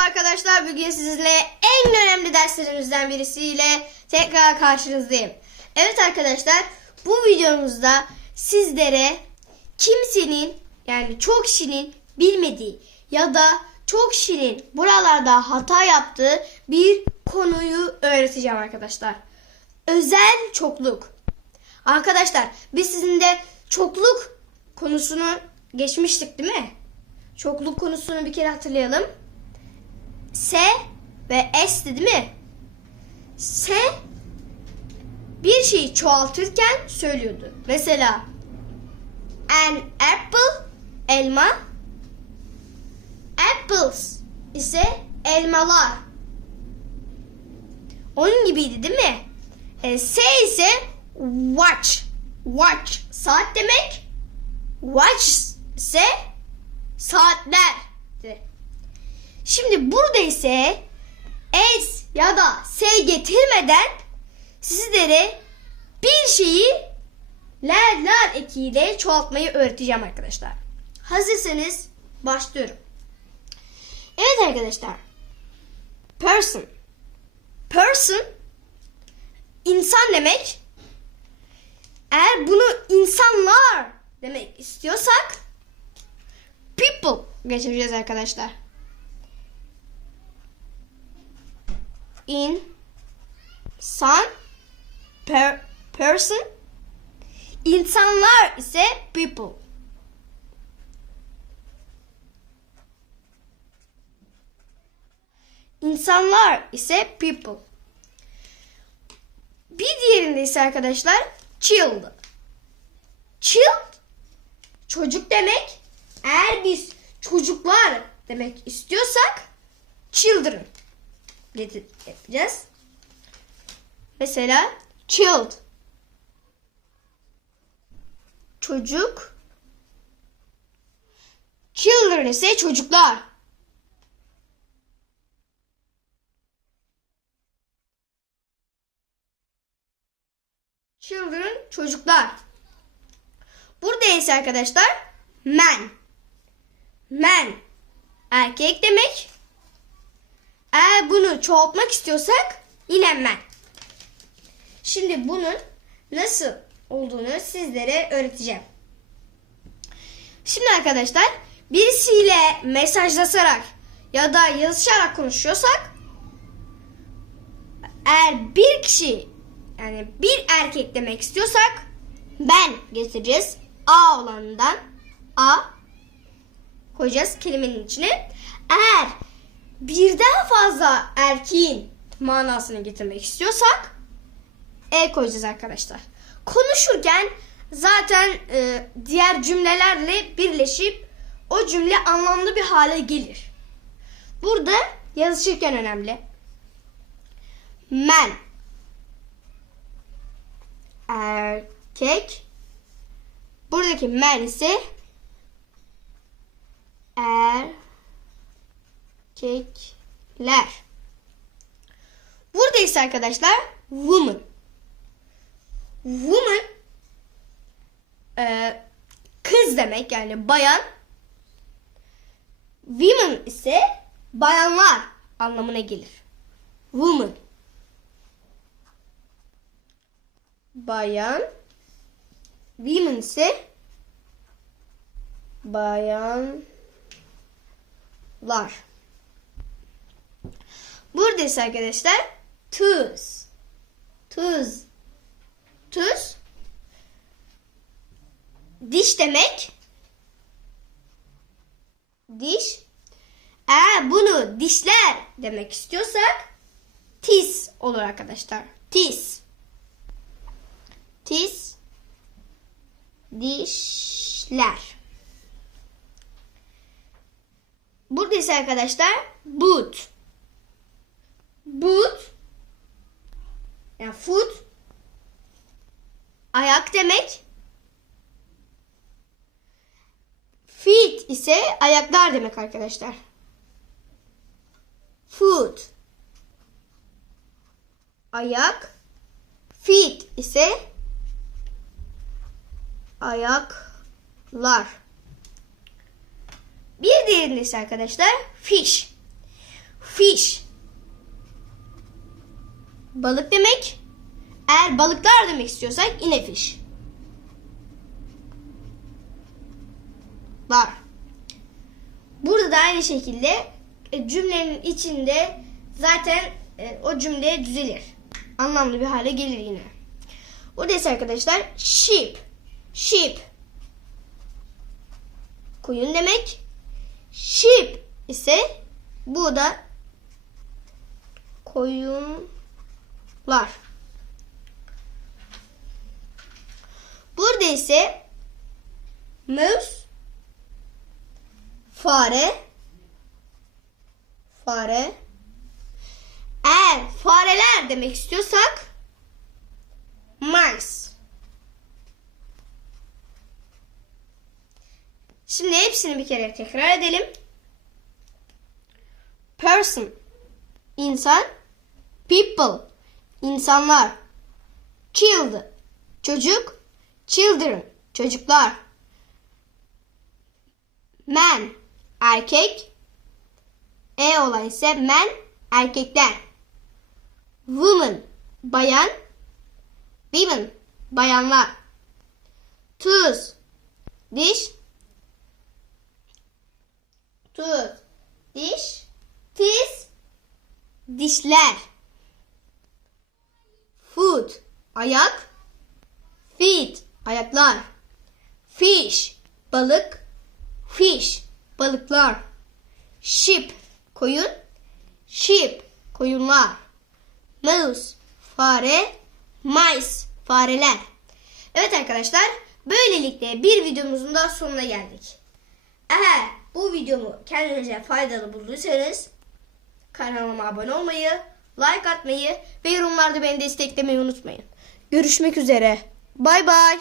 arkadaşlar. Bugün sizlerle en önemli derslerimizden birisiyle tekrar karşınızdayım. Evet arkadaşlar bu videomuzda sizlere kimsenin yani çok kişinin bilmediği ya da çok kişinin buralarda hata yaptığı bir konuyu öğreteceğim arkadaşlar. Özel çokluk. Arkadaşlar biz sizinle çokluk konusunu geçmiştik değil mi? Çokluk konusunu bir kere hatırlayalım. S ve S'ti değil mi? S bir şeyi çoğaltırken söylüyordu. Mesela an apple elma apples ise elmalar. Onun gibiydi değil mi? E, S ise watch. Watch saat demek. Watch ise saatlerdi. Şimdi burada ise S ya da S getirmeden sizlere bir şeyi ler ler ekiyle çoğaltmayı öğreteceğim arkadaşlar. Hazırsanız başlıyorum. Evet arkadaşlar. Person. Person insan demek. Eğer bunu insanlar demek istiyorsak people geçireceğiz arkadaşlar. In san per, person insanlar ise people. İnsanlar ise people. Bir diğerinde ise arkadaşlar child. Child çocuk demek. Eğer biz çocuklar demek istiyorsak children yapacağız. Mesela child çocuk children ise çocuklar. Children çocuklar. Burada ise arkadaşlar men. Men erkek demek. Eğer bunu çoğaltmak istiyorsak yine. Şimdi bunun nasıl olduğunu sizlere öğreteceğim. Şimdi arkadaşlar birisiyle mesajlaşarak ya da yazışarak konuşuyorsak eğer bir kişi yani bir erkek demek istiyorsak ben getireceğiz. A olanından A koyacağız kelimenin içine. Eğer birden fazla erkeğin manasını getirmek istiyorsak E koyacağız arkadaşlar. Konuşurken zaten e, diğer cümlelerle birleşip o cümle anlamlı bir hale gelir. Burada yazışırken önemli. Men erkek buradaki men ise erkekler. Burada arkadaşlar woman. Woman e, kız demek yani bayan. Women ise bayanlar anlamına gelir. Woman. Bayan. Women ise bayanlar. Burada ise arkadaşlar tuz. Tuz. Tuz. Diş demek. Diş. Eğer bunu dişler demek istiyorsak tis olur arkadaşlar. Tis. Tis. Dişler. Burada ise arkadaşlar boot. Boot yani foot ayak demek. Feet ise ayaklar demek arkadaşlar. Foot ayak. Feet ise ayaklar. Bir diğerinde ise arkadaşlar fish. fish. Balık demek. Eğer balıklar demek istiyorsak yine fish. Var. Burada da aynı şekilde e, cümlenin içinde zaten e, o cümle düzelir. Anlamlı bir hale gelir yine. Burada ise arkadaşlar sheep. Sheep. Koyun demek. Sheep ise bu da koyunlar. Burada ise mouse fare fare. Eğer fareler demek istiyorsak mice. Şimdi hepsini bir kere tekrar edelim. Person insan people insanlar. Child çocuk. Children. Çocuklar. Man. Erkek. E olan ise men erkekler. Woman. Bayan. Women. Bayanlar. Tooth diş. Tooth diş. Tiz. Dişler foot. Ayak. Feet. Ayaklar. Fish. Balık. Fish. Balıklar. Sheep. Koyun. Sheep. Koyunlar. Mouse. Fare. Mice. Fareler. Evet arkadaşlar böylelikle bir videomuzun daha sonuna geldik. Eğer bu videomu kendinize faydalı bulduysanız kanalıma abone olmayı like atmayı ve yorumlarda beni desteklemeyi unutmayın. Görüşmek üzere. Bay bay